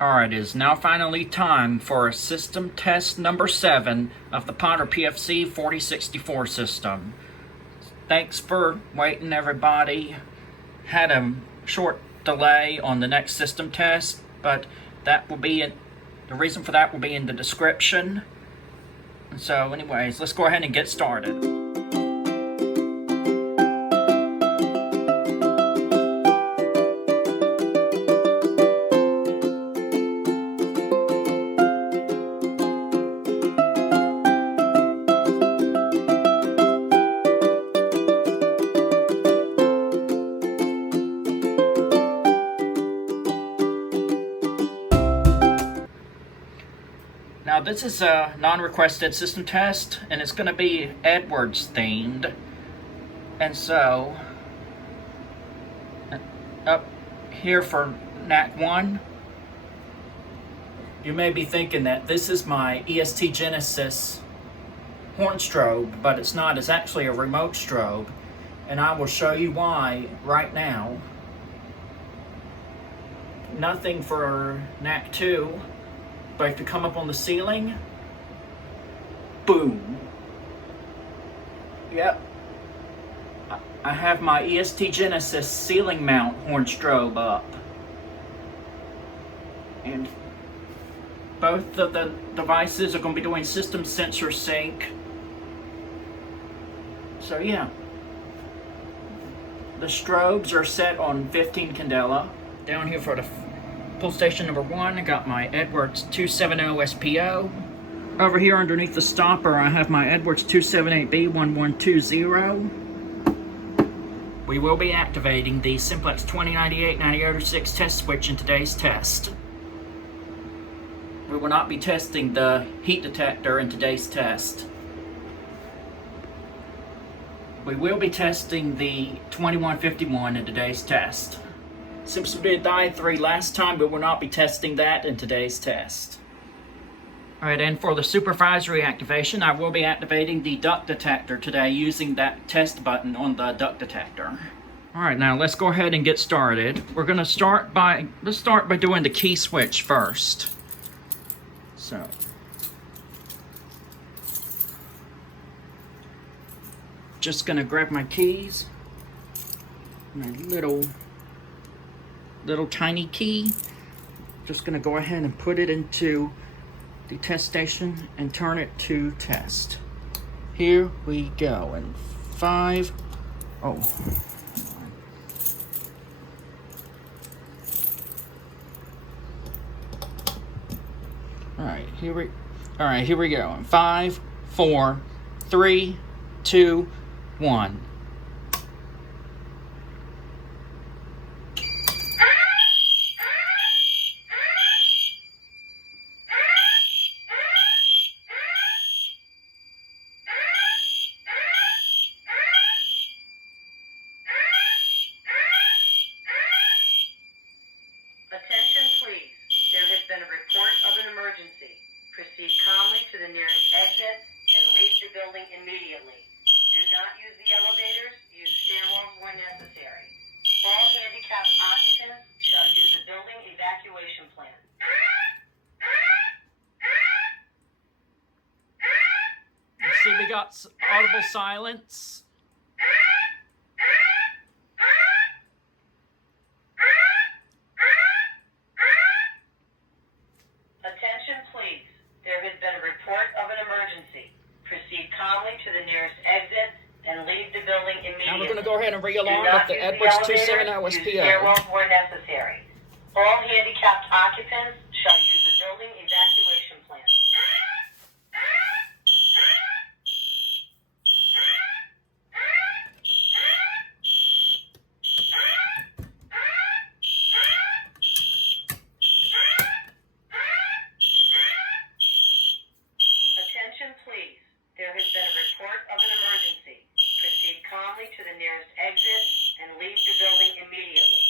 Alright, it is now finally time for system test number 7 of the Potter PFC 4064 system. Thanks for waiting, everybody. Had a short delay on the next system test, but that will be the reason for that will be in the description. So anyways, let's go ahead and get started. Now this is a non-requested system test, and it's going to be Edwards themed. And so, up here for NAC 1, you may be thinking that this is my EST Genesis horn strobe, but it's not. It's actually a remote strobe, and I will show you why right now. Nothing for NAC 2. But if you come up on the ceiling, boom. Yep. I have my EST Genesis ceiling mount horn strobe up. And both of the devices are going to be doing system sensor sync. So yeah. The strobes are set on 15 candela. Down here for the pull station number 1, I got my Edwards 270 SPO. Over here underneath the stopper, I have my Edwards 278B1120. We will be activating the Simplex 2098-9806 test switch in today's test. We will not be testing the heat detector in today's test. We will be testing the 2151 in today's test. Since we did die 3 last time, we will not be testing that in today's test. Alright, and for the supervisory activation, I will be activating the duct detector today using that test button on the duct detector. Alright, now let's go ahead and get started. We're going to start by doing the key switch first. So, just going to grab my keys, my little tiny key. Just gonna go ahead and put it into the test station and turn it to test. Here we go. And 5. Oh. Alright, here we go. And 5, 4, 3, 2, 1. Attention please, there has been a report of an emergency. Proceed calmly to the nearest exit and leave the building immediately. Do not use the elevators, use stairwells where necessary. All handicapped occupants shall use a building evacuation plan. See, we got audible silence. Proceed calmly to the nearest exit and leave the building immediately. Now we're going to go ahead and re-alarm with the Edwards 270 SPO. Stairwells where necessary. All handicapped occupants shall use the building evacuation plan. Attention please. There has been a report of an emergency. Proceed calmly to the nearest exit and leave the building immediately.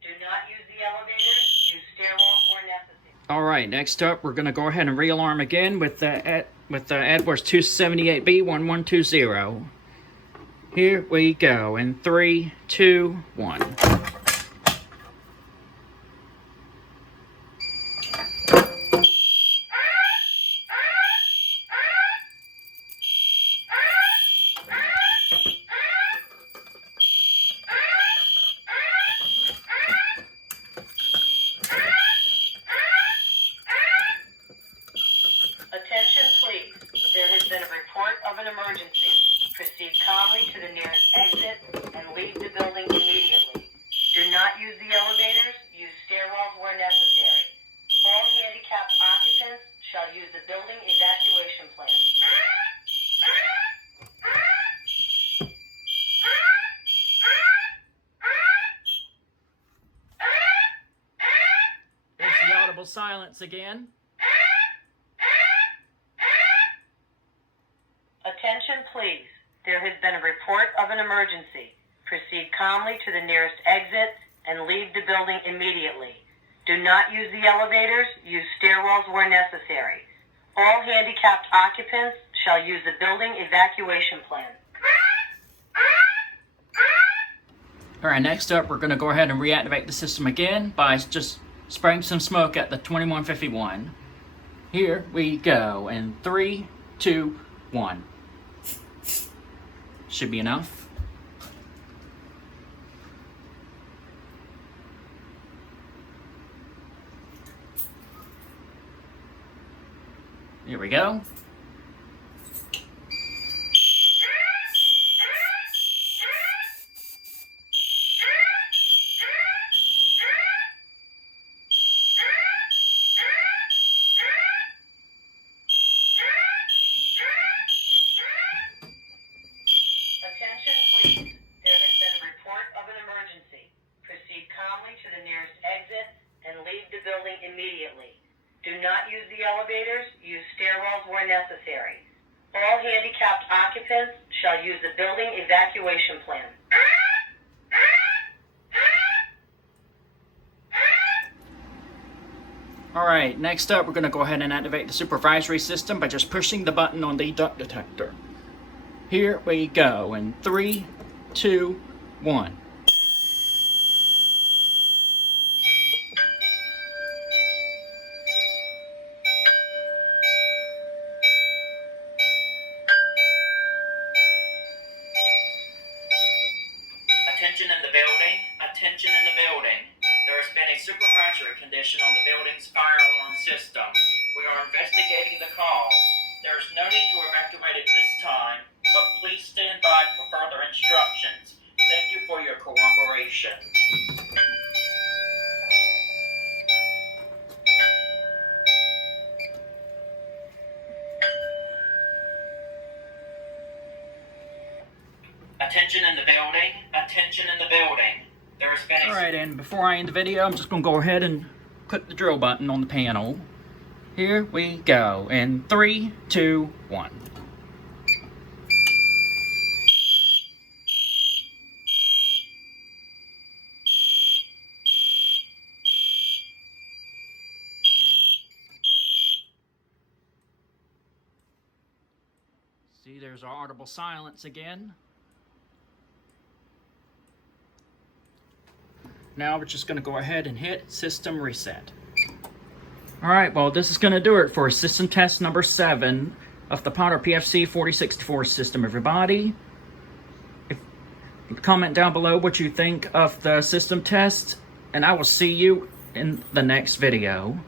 Do not use the elevators, use stairwells where necessary. Alright, next up we're going to go ahead and re-alarm again with the Edwards 278B1120. Here we go in 3, 2, 1. the nearest exit and leave the building immediately. Do not use the elevators. Use stairwells where necessary. All handicapped occupants shall use the building evacuation plan. There's the audible silence again. Attention, please. There has been a report of an emergency. Proceed calmly to the nearest exit and leave the building immediately. Do not use the elevators. Use stairwells where necessary. All handicapped occupants shall use the building evacuation plan. All right, next up, we're going to go ahead and reactivate the system again by just spraying some smoke at the 2151. Here we go. In 3, 2, 1. Should be enough. Here we go. Attention, please. There has been a report of an emergency. Proceed calmly to the nearest exit and leave the building immediately. Do not use the elevators. Use stairwells where necessary. All handicapped occupants shall use the building evacuation plan. All right, next up, we're going to go ahead and activate the supervisory system by just pushing the button on the duct detector. Here we go. In 3, 2, 1. Attention in the building. Attention in the building. There has been a supervisory condition on the building's fire alarm system. We are investigating the cause. There is no need to evacuate at this time, but please stand by for further instructions. Thank you for your cooperation. Attention in the building. Attention in the building. There has been a... Alright, and before I end the video, I'm just going to go ahead and click the drill button on the panel. Here we go. In 3, 2, 1. See, there's our audible silence again. Now we're just going to go ahead and hit system reset. Alright, well this is going to do it for system test number 7 of the Potter PFC 4064 system, everybody. Comment down below what you think of the system test, and I will see you in the next video.